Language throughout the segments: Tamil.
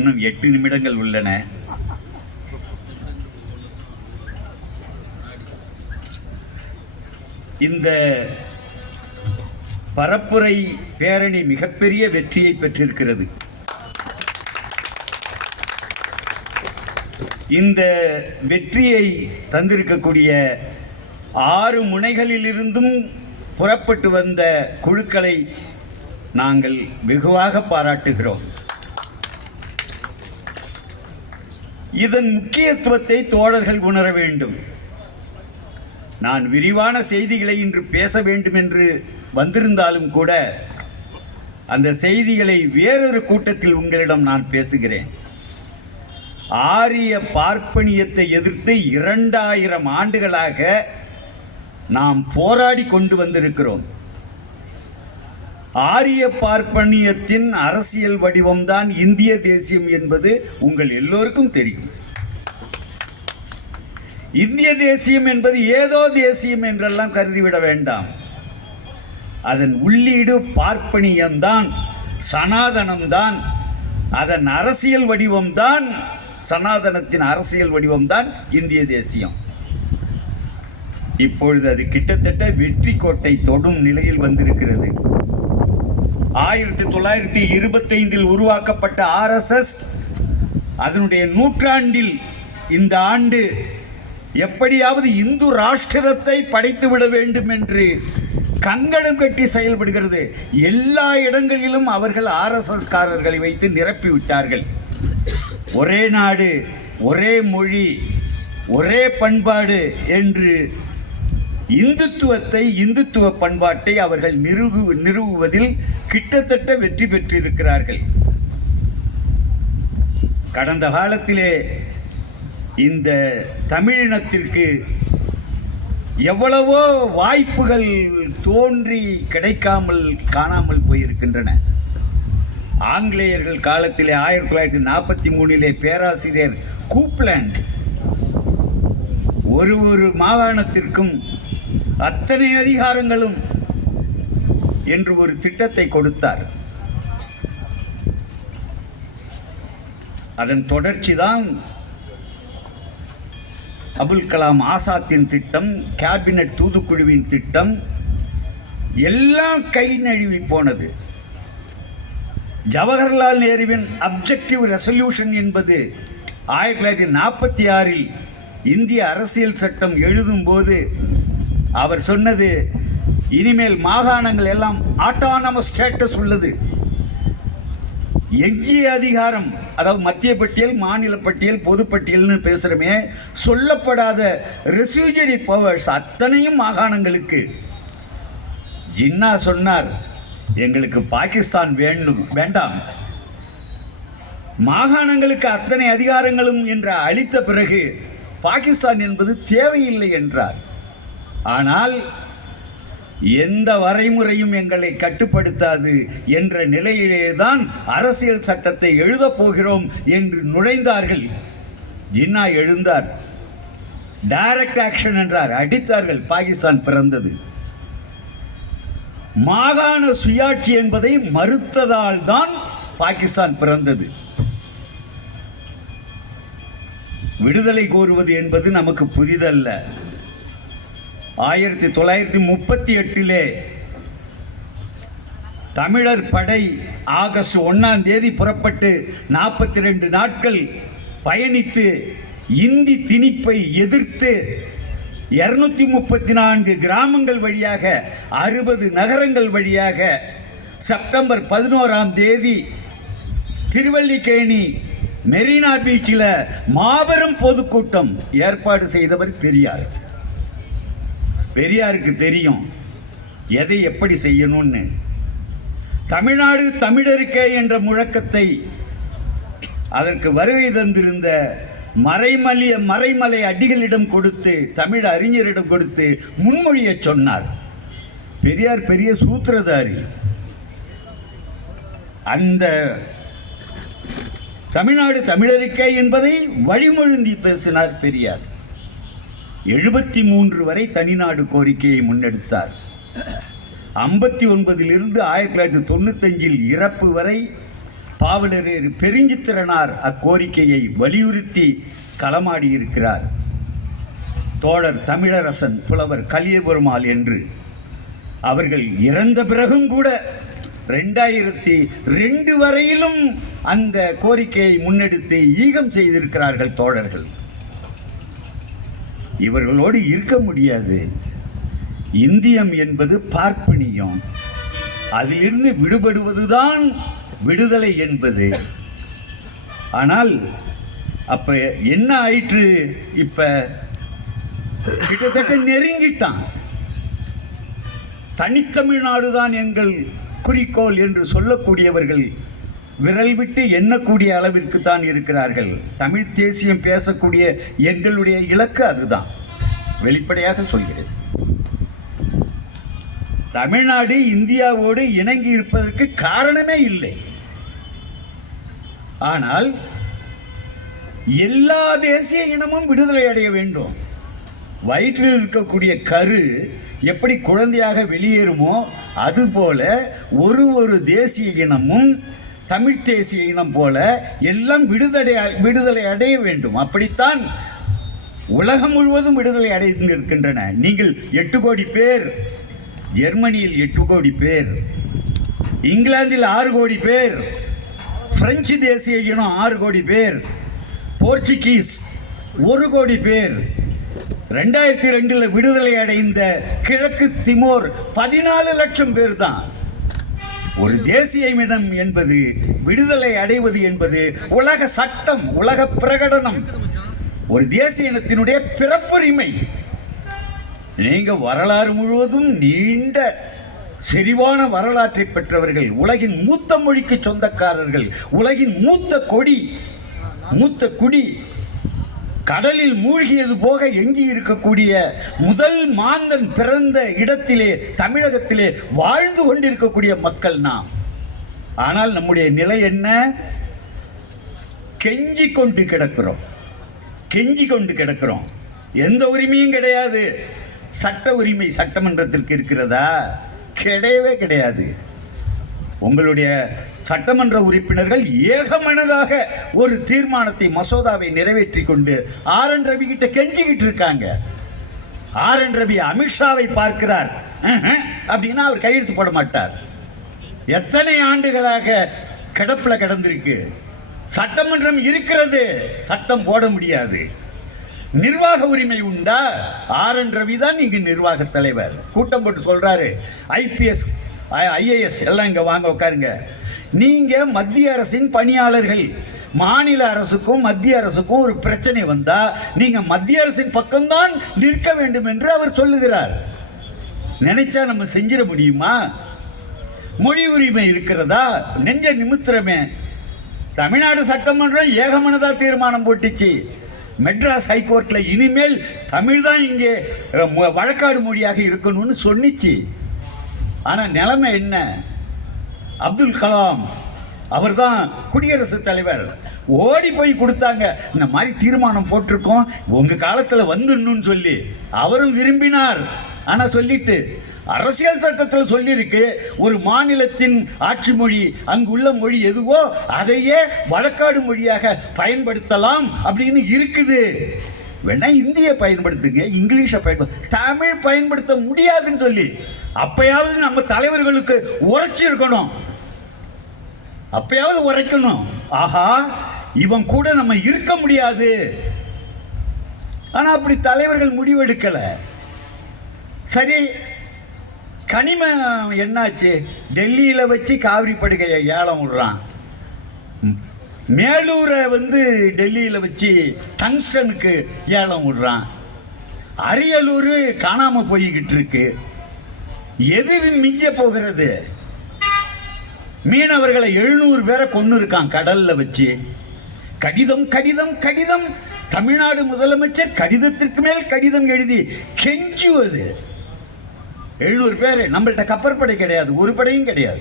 இன்னும் எட்டு நிமிடங்கள் உள்ளன. இந்த பரப்புரை பேரணி மிகப்பெரிய வெற்றியை பெற்றிருக்கிறது. இந்த வெற்றியை தந்திருக்கக்கூடிய ஆறு முனைகளிலிருந்தும் புறப்பட்டு வந்த குழுக்களை நாங்கள் வெகுவாக பாராட்டுகிறோம். இதன் முக்கியத்துவத்தை தோழர்கள் உணர வேண்டும். நான் விரிவான செய்திகளை இன்று பேச வேண்டும் என்று வந்திருந்தாலும் கூட அந்த செய்திகளை வேறொரு கூட்டத்தில் உங்களிடம் நான் பேசுகிறேன். ஆரிய பார்ப்பனியத்தை எதிர்த்து இரண்டாயிரம் ஆண்டுகளாக நாம் போராடி கொண்டு வந்திருக்கிறோம். ஆரிய பார்ப்பனியத்தின் அரசியல் வடிவம்தான் இந்திய தேசியம் என்பது உங்கள் எல்லோருக்கும் தெரியும். இந்திய தேசியம் என்பது ஏதோ தேசியம் என்றெல்லாம் கருதிவிட வேண்டாம். அதன் உள்ளீடு பார்ப்பனியம்தான் சனாதனம்தான் அதன் அரசியல் வடிவம்தான் சனாதனத்தின் அரசியல் வடிவம்தான் இந்திய தேசியம். இப்பொழுது அது கிட்டத்தட்ட வெற்றி கோட்டை தொடும் நிலையில் வந்திருக்கிறது. ஆயிரத்தி தொள்ளாயிரத்தி இருபத்தைந்தில் உருவாக்கப்பட்ட ஆர்எஸ்எஸ் அதனுடைய நூற்றாண்டில் இந்த ஆண்டு எப்படியாவது இந்து ராஷ்டிரத்தை படைத்து விட வேண்டும் என்று கங்கணம் கட்டி செயல்படுகிறது. எல்லா இடங்களிலும் அவர்கள் ஆர்எஸ்எஸ் காரர்களை வைத்து நிரப்பி விட்டார்கள். ஒரே நாடு ஒரே மொழி ஒரே பண்பாடு என்று இந்துத்துவத்தை இந்துத்துவ பண்பாட்டை அவர்கள் நிறுவு நிறுவுவதில் கிட்டத்தட்ட வெற்றி பெற்றிருக்கிறார்கள். கடந்த காலத்திலே இந்த தமிழினத்திற்கு எவ்வளவோ வாய்ப்புகள் தோன்றி கிடைக்காமல் காணாமல் போயிருக்கின்றன. ஆங்கிலேயர்கள் காலத்திலே ஆயிரத்தி தொள்ளாயிரத்தி நாற்பத்தி மூணிலே பேராசிரியர் கூப்லாண்ட் ஒரு ஒரு மாகாணத்திற்கும் அத்தனை அதிகாரங்களும் என்று ஒரு திட்டத்தை கொடுத்தார். அதன் தொடர்ச்சிதான் அபுல் கலாம் ஆசாத்தின் திட்டம் கேபினட் தூதுக்குழுவின் திட்டம் எல்லாம் கை நழுவி போனது. ஜவஹர்லால் நேருவின் அப்ஜெக்டிவ் ரெசல்யூஷன் என்பது ஆயிரத்தி தொள்ளாயிரத்தி நாற்பத்தி ஆறில் இந்திய அரசியல் சட்டம் எழுதும்போது அவர் சொன்னது இனிமேல் மாகாணங்கள் எல்லாம் ஆட்டானமஸ் ஸ்டேட்டஸ் உள்ளது. எஞ்சிய அதிகாரம் அதாவது மத்திய பட்டியல் மாநில பட்டியல் பொதுப்பட்டியல்னு பேசுகிறோமே சொல்லப்படாத ரெசியூஜரி பவர்ஸ் அத்தனையும் மாகாணங்களுக்கு. ஜின்னா சொன்னார் எங்களுக்கு பாகிஸ்தான் வேண்டும் வேண்டாம். மாகாணங்களுக்கு அத்தனை அதிகாரங்களும் என்று அளித்த பிறகு பாகிஸ்தான் என்பது தேவையில்லை என்றார். ஆனால் எந்த வரைமுறையும் எங்களை கட்டுப்படுத்தாது என்ற நிலையிலே தான் அரசியல் சட்டத்தை எழுதப் போகிறோம் என்று நுழைந்தார்கள். ஜின்னா எழுந்தார். டைரக்ட் ஆக்ஷன் என்றார். அடித்தார்கள். பாகிஸ்தான் பிறந்தது. மாகாண சுயாட்சி என்பதை மறுத்ததால் தான் பாகிஸ்தான் பிறந்தது. விடுதலை கோருவது என்பது நமக்கு புதிதல்ல. ஆயிரத்தி தொள்ளாயிரத்தி முப்பத்தி எட்டிலே தமிழர் படை ஆகஸ்ட் ஒன்றாம் தேதி புறப்பட்டு நாற்பத்தி ரெண்டு நாட்கள் பயணித்து இந்தி திணிப்பை எதிர்த்து இருநூத்தி முப்பத்தி நான்கு கிராமங்கள் வழியாக அறுபது நகரங்கள் வழியாக செப்டம்பர் பதினோராம் தேதி திருவல்லிக்கேணி மெரினா பீச்சில் மாபெரும் பொதுக்கூட்டம் ஏற்பாடு செய்தவர் பெரியார். பெரியாருக்கு தெரியும். எதை எப்படி செய்யணும்னு. தமிழ்நாடு தமிழருக்கே என்ற முழக்கத்தை அதற்கு வருகை தந்திருந்த மறைமலிய மறைமலை அடிகளிடம் கொடுத்து தமிழ் அறிஞரிடம் கொடுத்து முன்மொழிய சொன்னார். பெரியார் பெரிய சூத்திரதாரி. அந்த தமிழ்நாடு தமிழருக்கே என்பதை வழிமொழிந்தி பேசினார் பெரியார். எழுபத்தி மூன்று வரை தனிநாடு கோரிக்கையை முன்னெடுத்தார். ஐம்பத்தி ஒன்பதிலிருந்து ஆயிரத்தி தொள்ளாயிரத்தி தொண்ணூத்தஞ்சில் இறப்பு வரை பாவலரேறு பெருஞ்சித்திரனார் அக்கோரிக்கையை வலியுறுத்தி களமாடியிருக்கிறார். தோழர் தமிழரசன் புலவர் கலியபெருமாள் என்று. அவர்கள் இறந்த பிறகும் கூட ரெண்டாயிரத்தி ரெண்டு வரையிலும் அந்த கோரிக்கையை முன்னெடுத்து ஈகம் செய்திருக்கிறார்கள் தோழர்கள். இவர்களோடு இருக்க முடியாது. இந்தியம் என்பது பார்ப்பனியம். அதிலிருந்து விடுபடுவதுதான் விடுதலை என்பது. ஆனால் அப்ப என்ன ஆயிற்று? இப்ப கிட்டத்தட்ட நெருங்கிட்டான். தனித்தமிழ்நாடு தான் எங்கள் குறிக்கோள் என்று சொல்லக்கூடியவர்கள் விரல் விட்டு எண்ணக்கூடிய அளவிற்கு தான் இருக்கிறார்கள். தமிழ் தேசியம் பேசக்கூடிய எங்களுடைய இலக்கு அதுதான். வெளிப்படையாக சொல்கிறேன். தமிழ்நாடு இந்தியாவோடு இணங்கி இருப்பதற்கு காரணமே இல்லை. ஆனால் எல்லா தேசிய இனமும் விடுதலை அடைய வேண்டும். வயிற்றில் இருக்கக்கூடிய கரு எப்படி குழந்தையாக வெளியேறுமோ அதுபோல ஒரு ஒரு தேசிய இனமும் தமிழ் தேசிய இனம் போல எல்லாம் விடுதலை விடுதலை அடைய வேண்டும். அப்படித்தான் உலகம் முழுவதும் விடுதலை அடைந்திருக்கின்றன. நீங்கள் எட்டு கோடி பேர் ஜெர்மனியில் எட்டு கோடி பேர் இங்கிலாந்தில் ஆறு கோடி பேர் பிரெஞ்சு தேசிய இனம் ஆறு கோடி பேர் போர்ச்சுகீஸ் ஒரு கோடி பேர். ரெண்டாயிரத்தி ரெண்டில் விடுதலை அடைந்த கிழக்கு திமோர் பதினாலு லட்சம் பேர் தான் ஒரு தேசிய இனம் என்பது விடுதலை அடைவது என்பது உலக சட்டம் உலக பிரகடனம். ஒரு தேசிய இனத்தினுடைய பிறப்புரிமை. நீங்க வரலாறு முழுவதும் நீண்ட செறிவான வரலாற்றை பெற்றவர்கள் உலகின் மூத்த மொழிக்கு சொந்தக்காரர்கள் உலகின் மூத்த கொடி மூத்த குடி கடலில் மூழ்கியது போக எஞ்சி இருக்கக்கூடிய முதல் மாந்தன் பிறந்த இடத்திலே தமிழகத்திலே வாழ்ந்து கொண்டிருக்கக்கூடிய மக்கள் நாம். ஆனால் நம்முடைய நிலை என்ன? கெஞ்சி கொண்டு கிடக்கிறோம். கெஞ்சி கொண்டு கிடக்கிறோம். எந்த உரிமையும் கிடையாது. சட்ட உரிமை சட்டமன்றத்திற்கு இருக்கிறதா? கிடையவே கிடையாது. உங்களுடைய சட்டமன்ற உறுப்பினர்கள் ஏகமனதாக ஒரு தீர்மானத்தை மசோதாவை நிறைவேற்றி கொண்டு ஆர் என் ரவி கிட்ட கெஞ்சிக்கிட்டு இருக்காங்க. ஆர் என் ரவி அமித்ஷாவை பார்க்கிறார். அப்படின்னா அவர் கையெழுத்து போட மாட்டார். எத்தனை ஆண்டுகளாக கிடப்பில் கிடந்திருக்கு. சட்டமன்றம் இருக்கிறது. சட்டம் போட முடியாது. நிர்வாக உரிமை உண்டா? ஆர் என் ரவி தான் இங்கு நிர்வாக தலைவர். கூட்டம் போட்டு சொல்றாரு. ஐபிஎஸ் ஐஏஎஸ் எல்லாம் இங்க வாங்க உட்காருங்க. நீங்க மத்திய அரசின் பணியாளர்கள். மாநில அரசுக்கும் மத்திய அரசுக்கும் ஒரு பிரச்சனை வந்தா நீங்க மத்திய அரசின் பக்கம்தான் நிற்க வேண்டும் என்று அவர் சொல்லுகிறார். நினைச்சா நம்ம செஞ்சிட முடியுமா? மொழி உரிமை இருக்கிறதா? நெஞ்ச நிமித்திரமே. தமிழ்நாடு சட்டமன்றம் ஏகமனதா தீர்மானம் போட்டுச்சு. மெட்ராஸ் ஹைகோர்ட்ல இனிமேல் தமிழ் தான் இங்கே வழக்காடு மொழியாக இருக்கணும்னு சொன்னிச்சு. ஆனா நிலைமை என்ன? அப்துல் கலாம் அவர் தான் குடியரசுத் தலைவர். ஓடி போய் கொடுத்தாங்க. இந்த மாதிரி தீர்மானம் போட்டிருக்கோம். உங்க காலத்துல வந்துடணும்னு சொல்லி. அவரும் விரும்பினார். ஆனா சொல்லிட்டு அரசியல் சட்டத்தில் சொல்லியிருக்கு ஒரு மாநிலத்தின் ஆட்சி மொழி அங்குள்ள மொழி எதுவோ அதையே வழக்காடு மொழியாக பயன்படுத்தலாம் அப்படின்னு இருக்குது. வேணா இந்திய பயன்படுத்துங்க இங்கிலீஷை பயன்படுத்த தமிழ் பயன்படுத்த முடியாதுன்னு சொல்லி. அப்பயாவது நம்ம தலைவர்களுக்கு உரைச்சி இருக்கணும். அப்பயாவது உரைக்கணும். ஆஹா இவன் கூட நம்ம இருக்க முடியாது. ஆனா அப்படி தலைவர்கள் முடிவெடுக்கல. சரி கனிமம் என்னாச்சு? டெல்லியில வச்சு காவிரி படுகையை ஏலம் விடுறான். மேலூரை வந்து டெல்லியில வச்சு டங்ஸ்டனுக்கு ஏலம் விடுறான். அரியலூர் காணாம போய்கிட்டு இருக்கு. எதிரின் மிஞ்ச போகிறது. மீனவர்களை எழுநூறு பேரை கொண்டு இருக்கான் கடல்ல வச்சு. கடிதம் கடிதம் கடிதம். தமிழ்நாடு முதலமைச்சர் கடிதத்திற்கு மேல் கடிதம் எழுதி கெஞ்சுவது எழுநூறு பேர் நம்மள்கிட்ட கப்பற்படை கிடையாது ஒரு படையும் கிடையாது.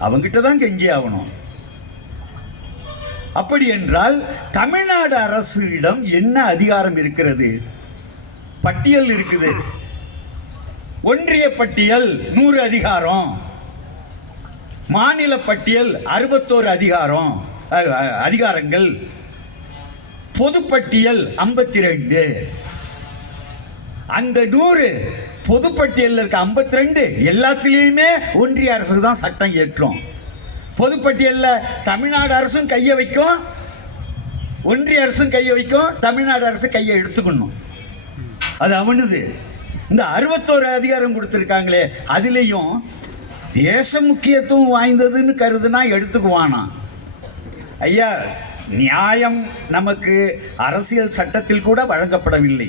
அவங்கிட்ட தான் கெஞ்சி ஆகணும். அப்படி என்றால் தமிழ்நாடு அரசிடம் என்ன அதிகாரம் இருக்கிறது? பட்டியல் இருக்குது. ஒன்றிய பட்டியல் நூறு அதிகாரம். மாநில பட்டியல் அறுபத்தோரு அதிகாரம். அதிகாரங்கள். பொதுப்பட்டியல் ஐம்பத்தி ரெண்டு அந்த நூறு பொதுப்பட்டியலில் இருக்க ஐம்பத்தி ரெண்டு எல்லாத்துலேயுமே ஒன்றிய அரசு தான் சட்டம் ஏற்றும் பொதுப்பட்டியலில் தமிழ்நாடு அரசும் கையை வைக்கும். ஒன்றிய அரசும் கையை வைக்கும் தமிழ்நாடு அரசு கையை எடுத்துக்கணும். அது அவனுது. இந்த அறுபத்தோரு அதிகாரம் கொடுத்துருக்காங்களே அதுலேயும் தேச முக்கியத்துவம் வாய்ந்ததுன்னு கருதுனா எடுத்துக்குவானா? ஐயா நியாயம் நமக்கு அரசியல் சட்டத்தில் கூட வழங்கப்படவில்லை.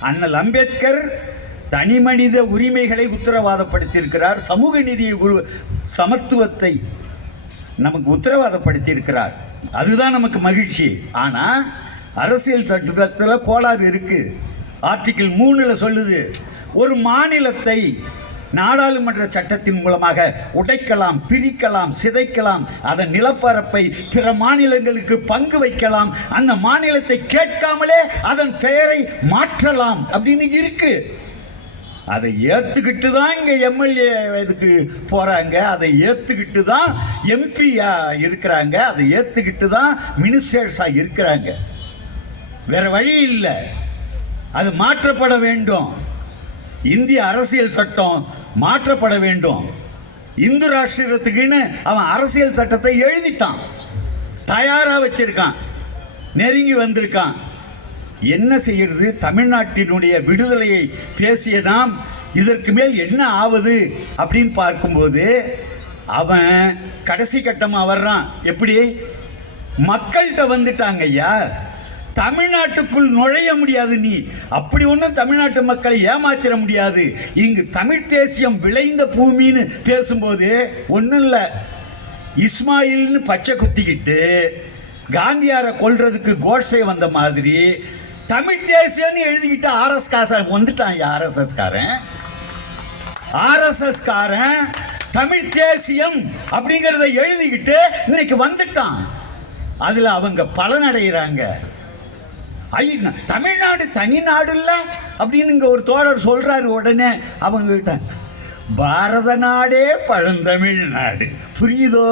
அண்ணல் அம்பேத்கர் தனி மனித உரிமைகளை உத்தரவாதப்படுத்தியிருக்கிறார். சமூக நீதியை உரு சமத்துவத்தை நமக்கு உத்தரவாதப்படுத்தியிருக்கிறார். அதுதான் நமக்கு மகிழ்ச்சி. ஆனால் அரசியல் சட்டத்தில் கோளாறு இருக்குது ஆர்டிகிள் மூணில் சொல்லுது ஒரு மாநிலத்தை நாடாளுமன்ற சட்டத்தின் மூலமாக உடைக்கலாம் பிரிக்கலாம் சிதைக்கலாம் அதன் நிலப்பரப்பை பிற மாநிலங்களுக்கு பங்கு வைக்கலாம். அந்த மாநிலத்தை கேட்காமலே அதன் பெயரை மாற்றலாம். அப்படின்னு இருக்கு. அதை ஏத்துக்கிட்டு தான் இங்க எம்எல்ஏ இதுக்கு போறாங்க. அதை ஏத்துக்கிட்டு தான் எம்பியா இருக்கிறாங்க. அதை ஏத்துக்கிட்டு தான் மினிஸ்டர்ஸா இருக்கிறாங்க. வேற வழி இல்லை. அது மாற்றப்பட வேண்டும். இந்திய அரசியல் சட்டம் மாற்றப்பட வேண்டும். இந்து ராஷ்டிரத்துக்குன்னு அவன் அரசியல் சட்டத்தை எழுதிட்டான். தயாரா வச்சிருக்கான். நெருங்கி வந்திருக்கான். என்ன செய்யறது? தமிழ்நாட்டினுடைய விடுதலையை பேசிய நாம் இதற்கு மேல் என்ன ஆவது அப்படின்னு பார்க்கும்போது அவன் கடைசி கட்டமாக வர்றான். எப்படி? மக்கள்கிட்ட வந்துட்டாங்க ஐயா. தமிழ்நாட்டுக்குள் நுழைய முடியாது நீ. அப்படி ஒன்றும் தமிழ்நாட்டு மக்களை ஏமாத்திர முடியாது. இங்கு தமிழ் தேசியம் விளைந்த பூமின்னு பேசும்போது ஒன்றும் இல்லை. இஸ்மாயில்னு பச்சை குத்திக்கிட்டு காந்தியாரை கொல்றதுக்கு கோட்ஸே வந்த மாதிரி தமிழ் தேசியம்னு எழுதிக்கிட்டு ஆர்எஸ் காசா வந்துட்டான் ஆர்எஸ்எஸ் காரன் ஆர்எஸ்எஸ் காரன் தமிழ் தேசியம் அப்படிங்கிறத எழுதிக்கிட்டு இன்னைக்கு வந்துட்டான். அதில் அவங்க பலனடைகிறாங்க. ஐ தமிழ்நாடு தனி நாடு இல்லை அப்படின்னு இங்கே ஒரு தோழர் சொல்கிறாரு உடனே. அவங்க கிட்ட பாரத நாடே பழந்தமிழ் நாடு. புரியுதோ?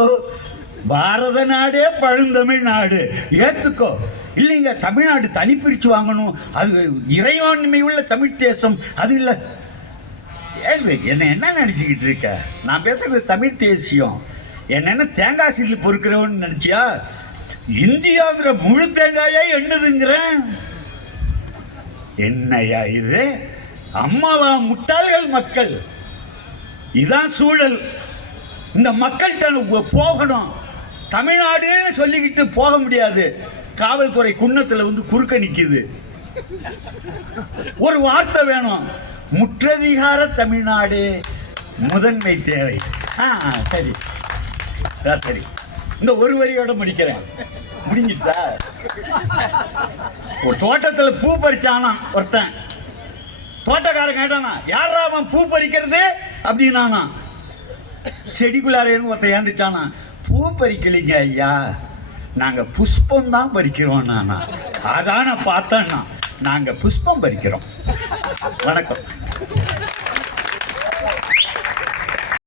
பாரத நாடே பழந்தமிழ் நாடு. ஏற்றுக்கோ இல்லைங்க தமிழ்நாடு தனி பிரித்து வாங்கணும். அது இறைவாண்மை உள்ள தமிழ் தேசம். அது இல்லை. என்ன என்ன நினச்சிக்கிட்டு இருக்க? நான் பேசுகிறது தமிழ் தேசியம். என்னென்ன தேங்காய் சில்லு பொறுக்கிறவன்னு நினச்சியா? இந்தியாங்கிற முழு தேங்காயா எண்ணுதுங்கிறேன். என்னையா இது? அம்மாவா முட்டாள்கள் மக்கள்? இதான் சூழல். இந்த மக்கள்கிட்ட போகணும். தமிழ்நாடுன்னு சொல்லிக்கிட்டு போக முடியாது. காவல்துறை குன்னத்தில் வந்து குறுக்க நிற்கிது ஒரு வார்த்தை வேணும். முற்றதிகார தமிழ்நாடு. முதன்மை தேவை. ஆ சரி. சரி. இந்த ஒரு வரியோட முடிக்கிறேன். முடிஞ்சிட்டா ஒரு தோட்டத்துல பூ பறிச்சானா ஒருத்தன். தோட்டக்காரன் கேட்டானா யாரா அவன் பூ பறிக்கிறது? அப்படின்னானா. செடிக்குள்ளாரேன்னு ஒருத்தன் ஏந்துச்சானா பூ பறிக்கலைங்க ஐயா. நாங்க புஷ்பம் தான் பறிக்கிறோம் நானா அதான் நான் பார்த்தேன்னா நாங்க புஷ்பம் பறிக்கிறோம். வணக்கம்.